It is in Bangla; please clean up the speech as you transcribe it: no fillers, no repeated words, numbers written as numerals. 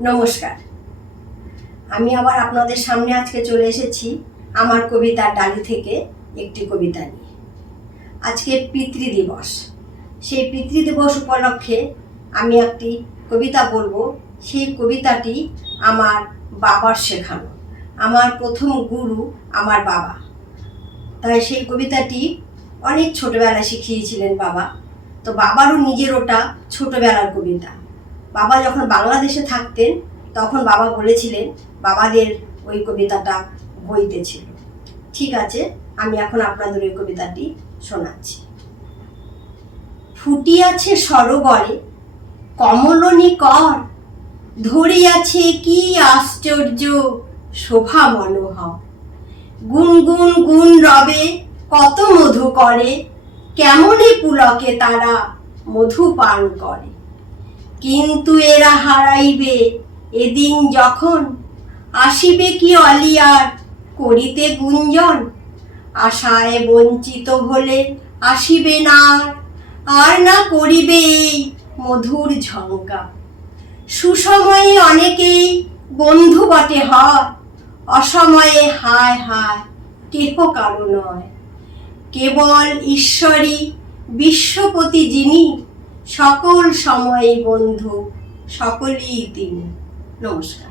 নমস্কার। আমি আবার আপনাদের সামনে আজকে চলে এসেছি আমার কবিতার ডালি থেকে একটি কবিতা নিয়ে। আজকে পিতৃদিবস। সেই পিতৃদিবস উপলক্ষে আমি একটি কবিতা বলবো। সেই কবিতাটি আমার বাবার শেখানো। আমার প্রথম গুরু আমার বাবা। তাই সেই কবিতাটি অনেক ছোটবেলায় শিখিয়েছিলেন বাবা। তো বাবারও নিজের ওটা ছোটবেলার কবিতা। বাবা যখন বাংলাদেশে থাকতেন তখন বাবা বলেছিলেন বাবাদের ওই কবিতাটা বইতে ছিল। ঠিক আছে, আমি এখন আপনাদের ওই কবিতাটি শোনাচ্ছি। ফুটিয়াছে সরোবরে কমলনি কর, ধরিয়াছে কি আশ্চর্য শোভা মনোহর। গুনগুন গুণ রবে কত মধু করে, কেমনে পুলকে তারা মধু পান করে। কিন্তু এরা হারাইবে এদিন যখন, আসিবে কি অলিয়ার করিতে গুঞ্জন। আশায় বঞ্চিত হলে আসিবে না, আর না করিবে এই মধুর ঝঙ্কার। সুসময়ে অনেকেই বন্ধু বটে হয়, অসময়ে হায় হায় কেহ কারো নয়। কেবল ঈশ্বরই বিশ্বপতি যিনি, সকল সময়ে বন্ধু সকলেই তিনি। নমস্কার।